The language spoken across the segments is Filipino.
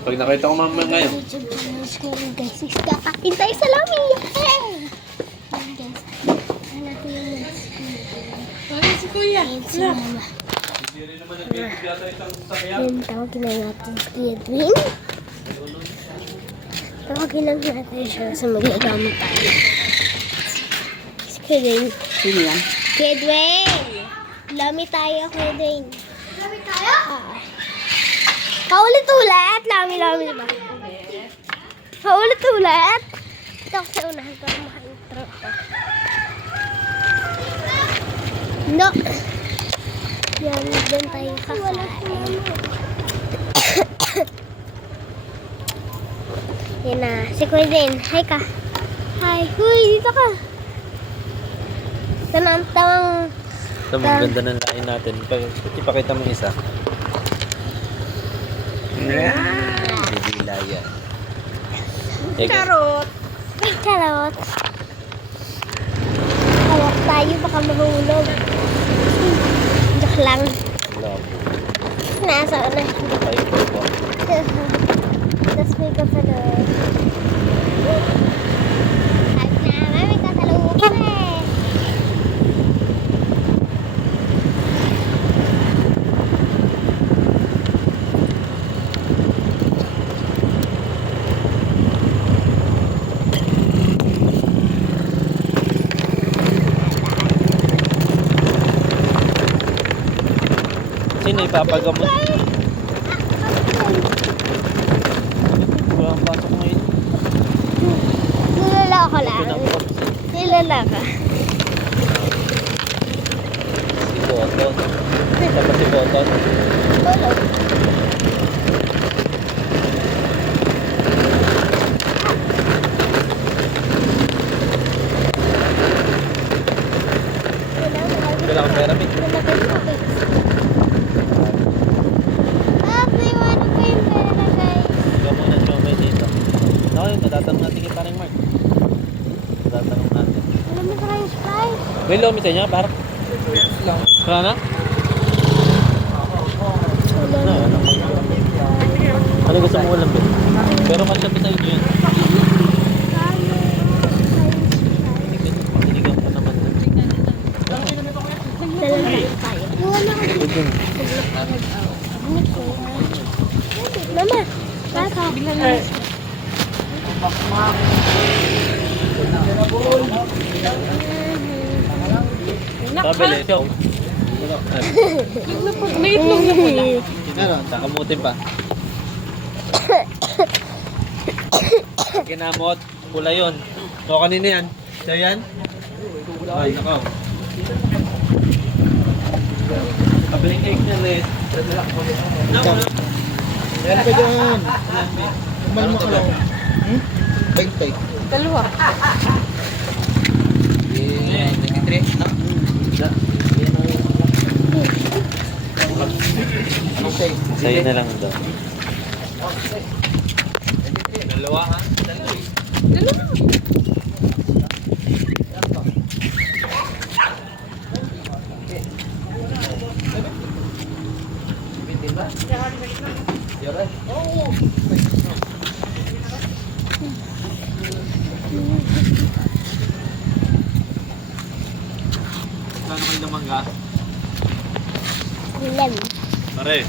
Pag nakita ko mamaya ngayon. Guys, kakain tayo sa lami. Guys, hanapin yung next. Ay, si Kuya. Ayun si Mama. Ayun, tawagin na natin si Edwin. Tawagin lang natin siya sa magagamit tayo. Si Edwin. Sino yan? Si Edwin! Lami tayo, Edwin. Lami tayo? Paulit-ulit. Lami-lami ba? Paulit-ulit. Ito ako sa unahan para maka-intro ko. No. Yan, doon tayo kakain. Yan na. Si Kuya din. Hi ka. Hi. Huy, dito ka. Ito na ang tawang... Ito, maganda ng lain natin. Ipakita mo isa. Bibila yan. Charot. Charot. Hawak tayo, baka mahulog. Joke lang. Love. Nasa na. Tayo po po. Tapos may kasalubong. At na, may kasalubong eh. Sino ipapagamot? Walang pasok ngayon. Nilala ko lang. Nilala ka. Si Boton. Tapos si Boton. Tulog. Kailangan pera, Pete. Ikaw muna, show me dito. Okay, natatanong natin kay Paring Mark. Natatanong natin. Alam mo sa Sprite? May lomi sa inyo, parang? Wala na? Wala. Ano gusto mo ulam, Pete? Pero kasya pa sa inyo yun. Sinigang pa naman. Dalang tayo. Good din. Mama, baka. Pabili. Ikaw. May itlog na pula. Meron, takamutin pa. Kinamot, pula yun. So, kanina yan. So, yan. Ay, nakaw. Kabiling egg na red. Yan pa dyan. Kumal mo ka lang. Bag-bag. Dalawa. Sa'yo na lang daw. Dalawa ha? Dalawa. Gano'n kayo lumangga? Ulam. Pare,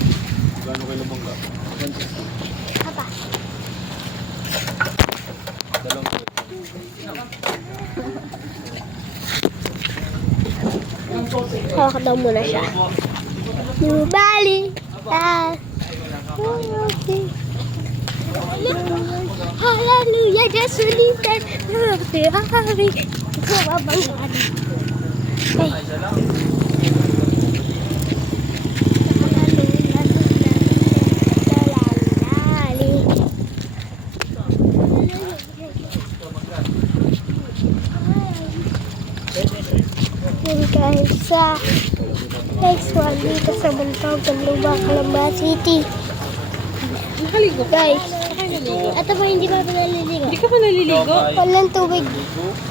gano'n kayo lumangga? Apa? Dalawang Hawak daw muna siya. Di mo bali. Okay. Hallelujah, jasulitan. Hari. Ito babanggaan. Kahit sa next one dito sa Bantog, Ganluba, Calamba City. Nakaligo. Guys, ito pa hindi pa naliligo. Hindi ka pa naliligo? Walang tubig.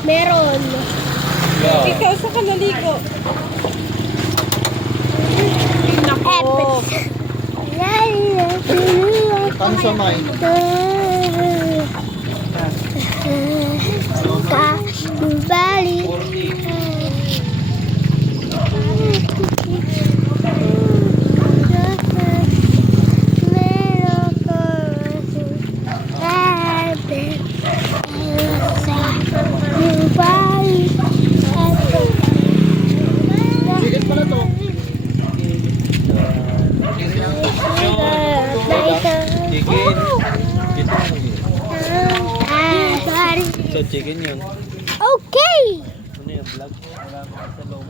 Meron. Ikaw, saan ka naligo? Nako. Ano siya may? Balik. Chicken pala to. Chicken. So, chicken yun. Okay. Ano yung vlog? Wala mo sa loob.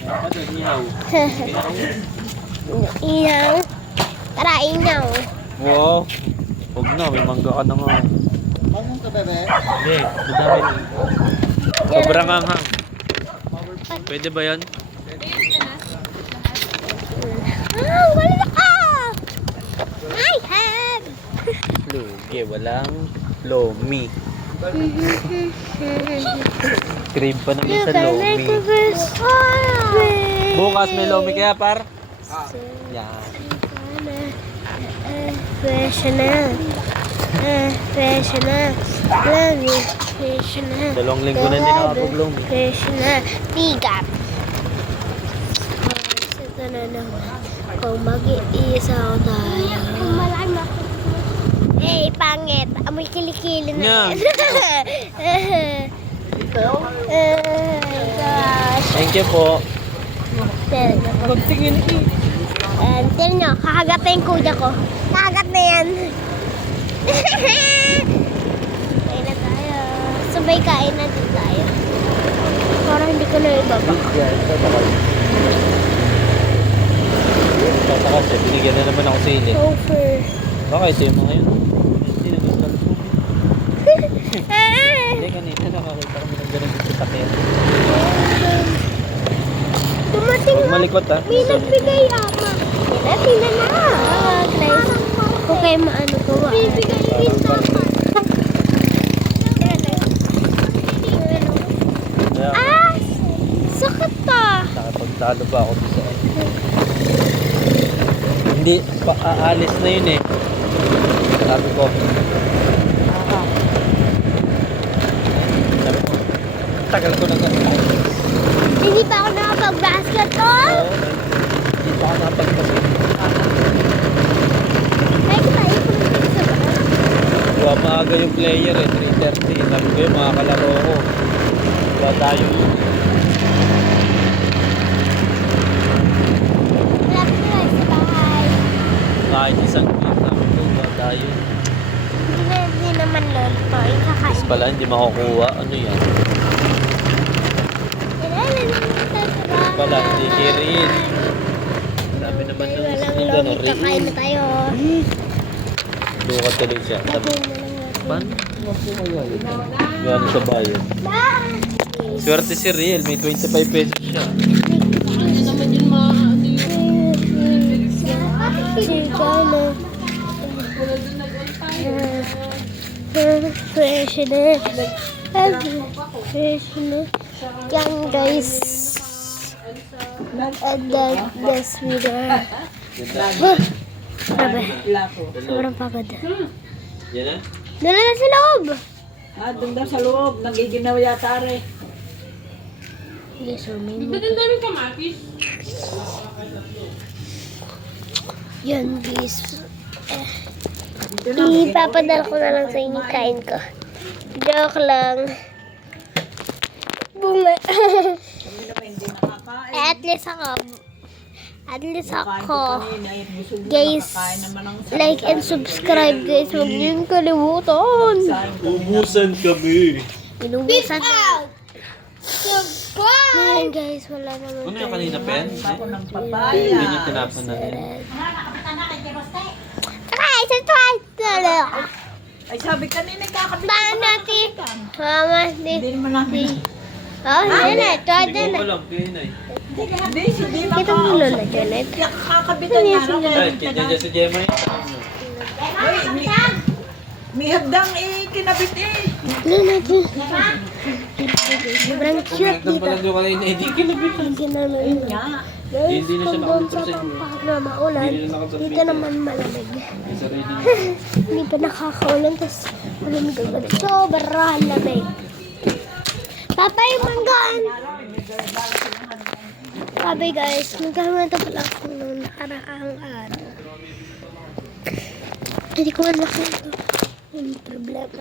Ano, nihaw? Inaw. Tara, inaw. Wow. Huwag na, may mangga ka na nga. Bangon ka, bebe. Hindi, madami. Sobrang anghang. Pwede ba yan? Wala ka! I have! Lugi, walang lomi. Cream pa naman sa lomi. Bukas may lomi kaya par? Yan. Fresh na. Fresh na. Love you. Fresh na. 2 linggo na hindi nakapag-lomi. Fresh na. Bigat. Ito na naman. Kung mag-iisa tayo. Eh, pangit. Amoy kilikili na. Yan. Gosh. Thank you po. Magtingin eh. Tignan nyo, kakagat na yung kuya ko. Kakagat na yan. Kain na tayo. Sabay kain natin tayo. Parang hindi ko na ibaba. Yan, tatakal. Tatakal siya, binigyan na naman ako sili. Over. Baka ito yung mga yun. Hindi na gusto ko. Hindi, kanina nakakita kami ng ganun dito sa kaya. Dumating Huwag na. malikot ha. May nagbigay ama. Tingnan na. Guys, kung kayo maano ko. Bibigay rin sa akin. Kaya, Ah! Sakit pa. nakapagtalo ba ako dito sa Hindi, aalis na yun eh. Sabi ko. Sabi ko, tagal ko na ganun. Hindi pa ako nakapag-basketball. Oo, hindi pa ako napagpasok. Ay, tayo ko lang sa bahay. Diba, maaga yung player eh, 3:30. Sabi ko yun, mga kalaro ko. Diba tayo yun. Malapit na tayo sa bahay. Kahit isang week, sabi ko, diba tayo. Hindi naman lolo. Yung kakain. Tapos pala, hindi makukuha. Ano yan? Tapos pala, hindi kirin. Sabi naman ng Walang hindi lolo. gano'n, Kakain na tayo. Luka tuloy siya. Sabi, paano? Gano'n sa bayo. Swerte si Riel, may 25 pesos siya. Ano naman yung mga ano yung... Sigana. Fresh na. Fresh na. Yan guys. And that's video. Grabe. Sobrang pagod. Yan na? Dala na sa loob. Doon daw sa loob, nagiginaw yata rin. Yes, so may Ba't ang daming kamatis? yan guys. Ipapadala ko na lang sa inyo kain ko. Joke lang. Bunga. Kami naman hindi nakakain. At least ako. At least Kain ko ako. kanina, busog na Guys, nakakain naman ang like and subscribe guys. Huwag niyo yung kalimutan. Ubusan kami. Inubusan. Ayan guys, wala naman. Ano yung kanina, pen? ako ng Hindi papaya. niyo tinapon na rin. Okay, so try. Ay sabi kanina kakabit. Paano natin? Mama, Hindi di. naman namin. Oh, yan na. Try Hindi din ko na. alam, Pinay. Hindi, hindi Kita mo makausap. na Janet. Kakabitan na lang. Ay, kaya dyan si Gemma yun. May habdang kinabit Ano natin? Sobrang cute Nagdang dito. pala doon kanina, hindi kinabitan. Hindi naman yun. Guys, Hindi na siya kung doon sa nakakontrol sa inyo. pampak na maulan, Hindi na nakakontrol dito dito. naman malamig. May sarili. Hindi pa nakakaulan, tapos malamig ang gabi. Sobrang lamig. Papa, yung manggaan! Sabi guys, magkamata pala ako nung nakaraang araw. Hindi ko man nakita yung problema.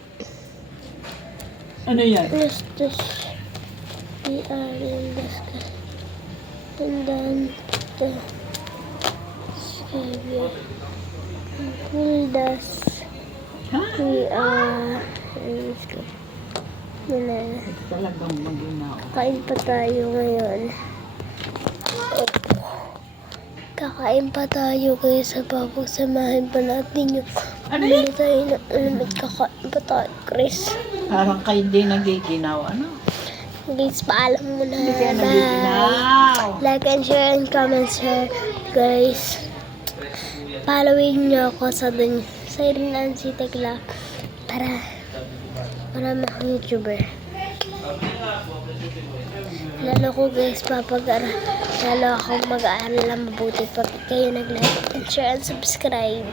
Ano yan? Lustos. We are in the sky. And then the Savior pulled us. We are in the sky. Wala. Talagang maginaw. Kain pa tayo ngayon. Kakain pa tayo kaya sa papagsamahin pa natin yung hindi tayo na alamig. Kakain pa tayo, Chris. Parang kayo din nagiginaw. Ano? Guys, paalam muna. Hindi kaya Bye. nagiginaw. Like and share and comment, share. Guys, following nyo ako sa dun sa Irinan City Club para marami akong YouTuber. Lalo ko guys, lalo akong mag-aaral na mabuti pag kayo nag-like and share and subscribe.